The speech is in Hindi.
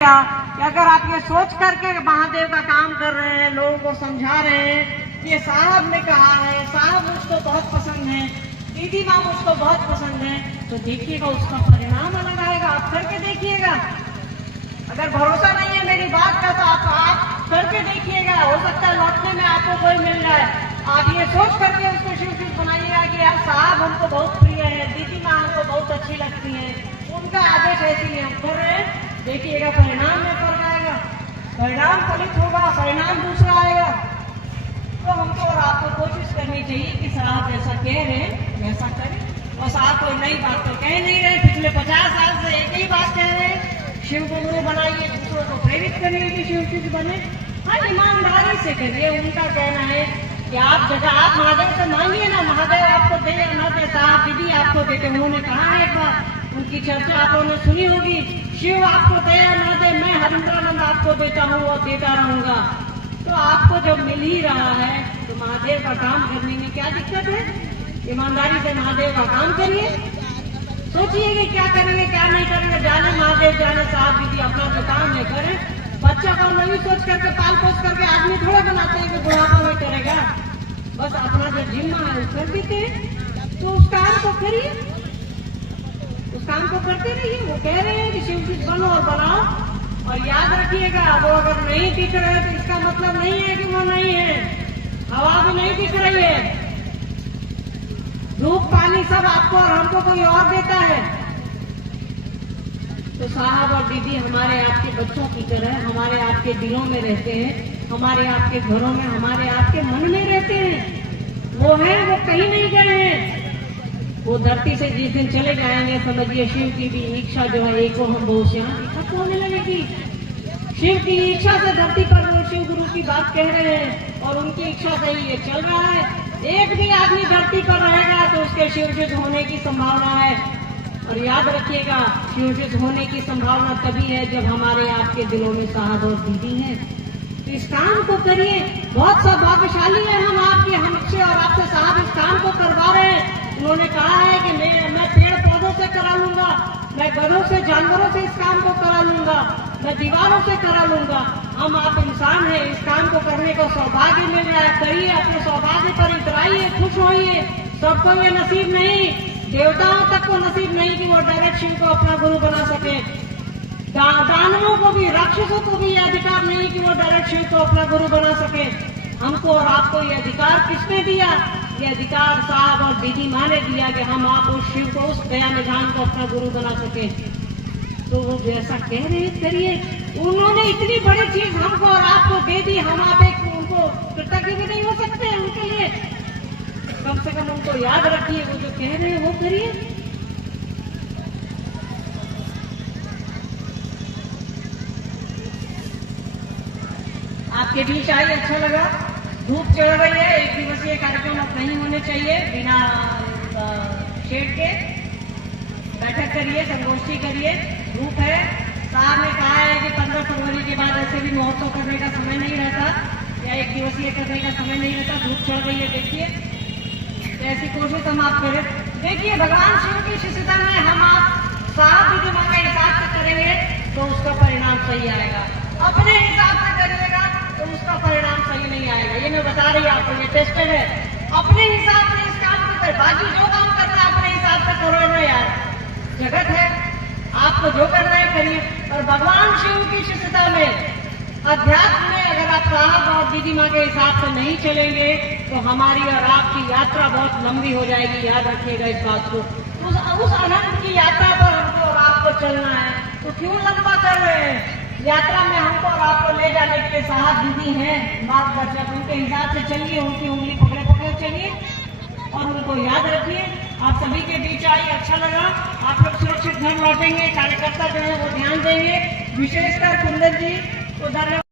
कि अगर आप ये सोच करके महादेव का काम कर रहे हैं, लोगों को समझा रहे हैं कि साहब ने कहा है, साहब मुझको बहुत पसंद है, दीदी माँ मुझको बहुत पसंद है, तो देखिएगा उसका परिणाम अलग आएगा। आप करके देखिएगा। अगर भरोसा नहीं है मेरी बात का तो आप करके देखिएगा। हो सकता है लौटने में आपको कोई मिल जाए। आप ये सोच करके उसको शिव बनाइएगा कि यार साहब हमको बहुत प्रिय है, दीदी माँ हमको बहुत अच्छी लगती है, उनका आदेश ऐसी है, हम कर रहे हैं। देखिएगा परिणाम में फर्क आएगा, परिणाम फलित होगा, परिणाम दूसरा आएगा। तो हमको और आपको कोशिश करनी चाहिए कि साहब जैसा कह रहे हैं वैसा करें। और साहब कोई नई बात तो कह नहीं रहे, पिछले 50 साल से एक ही बात कह रहे हैं, शिव को गुरु बनाइए, दूसरों को प्रेरित करिए कि शिव बने। हाँ, ईमानदारी से करिए। उनका कहना है कि आप जगह आप महादेव से मांगिए ना, महादेव आपको दे या न दे, साहब दीदी आपको देते। उन्होंने कहा है एक बार, उनकी चर्चा आप लोगों ने सुनी होगी, शिव आपको दे या न दे, मैं हरिंद्रानंद आपको देता हूँ और देता रहूंगा। तो आपको जब मिल ही रहा है तो महादेव का काम करने में क्या दिक्कत है? ईमानदारी से महादेव का काम करिए। सोचिए कि क्या करेंगे क्या नहीं करेंगे, जाने महादेव जाने, साहब दीदी अपना जो काम है करें। बच्चा को नहीं सोच करके पाल पोस करके आदमी थोड़ा बनाते हैं कि बुढ़ापा में करेगा। बस अपना जो जिम्मा है वो कर देते हैं, तो उस काम को करिए, उस काम को करते रहिए। वो कह रहे हैं कि शिव बनो और बनाओ। और याद रखिएगा, वो अगर नहीं दिख रहे तो इसका मतलब नहीं है कि वो नहीं है। हवा भी नहीं दिख रही है, धूप पानी सब आपको और हमको कोई और देता है। तो साहब और दीदी हमारे आपके बच्चों की तरह हमारे आपके दिलों में रहते हैं, हमारे आपके घरों में, हमारे आपके मन में रहते हैं। वो है, वो कहीं नहीं गए हैं। वो धरती से जिस दिन चले जाएंगे, समझिए शिव की भी इच्छा जो है एको हम बहुत खत्म होने लगेगी। शिव की इच्छा से धरती पर वो शिव गुरु की बात कह रहे हैं और उनकी इच्छा से ही ये चल रहा है। एक भी आदमी धरती पर रहेगा तो उसके शिव होने की संभावना है। और याद रखिएगा, शिव होने की संभावना तभी है जब हमारे आपके दिलों में साहब और दीदी है। तो इस काम को करिए। बहुत सौभाग्यशाली है हम आपके, हमसे और आपसे साहब इस काम को करवा रहे हैं। उन्होंने कहा है कि मैं पेड़ पौधों से करा लूंगा, मैं गधों से जानवरों से इस काम को करा लूंगा, मैं दीवारों से करा लूंगा। हम आप इंसान हैं, इस काम को करने का सौभाग्य मिल रहा है। करिए, अपने सौभाग्य पर इतराइए, खुश होइए। सबको ये नसीब नहीं, देवताओं तक को नसीब नहीं कि वो डायरेक्ट शिव को अपना गुरु बना सके। दानवों को भी, राक्षसों को भी ये अधिकार नहीं कि वो डायरेक्ट शिव को अपना गुरु बना सके। हमको और आपको ये अधिकार किसने दिया? ये अधिकार साहब और दीदी माँ ने दिया कि हम आप उस शिव को, उस दया निधान को अपना गुरु बना सके। तो वो जैसा कह रहे करिए। उन्होंने इतनी बड़ी चीज हमको और आपको दे दी, हम आप एक उनको कृतज्ञ भी नहीं हो सकते उनके लिए। कम से कम उनको याद रखिए, वो जो कह रहे हैं वो करिए। आपके बीच आई, अच्छा लगा। धूप चढ़ रही है, एक दिवसीय कार्यक्रम अब नहीं होने चाहिए बिना शेड के। बैठक करिए, संगोष्ठी करिए। धूप है, साहब ने कहा है कि 15 फरवरी के बाद ऐसे भी महोत्सव करने का समय नहीं रहता या एक दिवसीय करने का समय नहीं रहता। धूप चढ़ रही है, देखिए। ऐसी कोशिश हम आप करें। देखिए, भगवान शिव की शिष्यता में हम आप साहब दीदी माँ के हिसाब से करेंगे तो उसका परिणाम सही आएगा। अपने हिसाब से करिएगा तो उसका परिणाम सही नहीं आएगा। ये मैं बता रही आपको, ये टेस्टेड है। अपने हिसाब से इस काम को कर, बाकी जो काम करना है अपने हिसाब से करो ना यार। जगत है, आपको जो करना है करिए। और भगवान शिव की शिष्यता में, अध्यात्म में अगर आप साहब और दीदी माँ के हिसाब से नहीं चलेंगे तो हमारी और आपकी यात्रा बहुत लंबी हो जाएगी। याद रखिएगा इस बात को। उस आनंद की यात्रा पर हमको और आपको चलना है, तो क्यों लंबा कर रहे हैं? यात्रा में हमको और आपको ले जाने के लिए साहब दीदी हैं, मार्गदर्शक। उनके हिसाब से चलिए, उनकी उंगली पकड़े पकड़े चलिए और उनको याद रखिए। आप सभी के बीच आई, अच्छा लगा। आप लोग सुरक्षित घर लौटेंगे। कार्यकर्ता जो है वो ध्यान देंगे, विशेषकर कुंदन जी को धन्यवाद।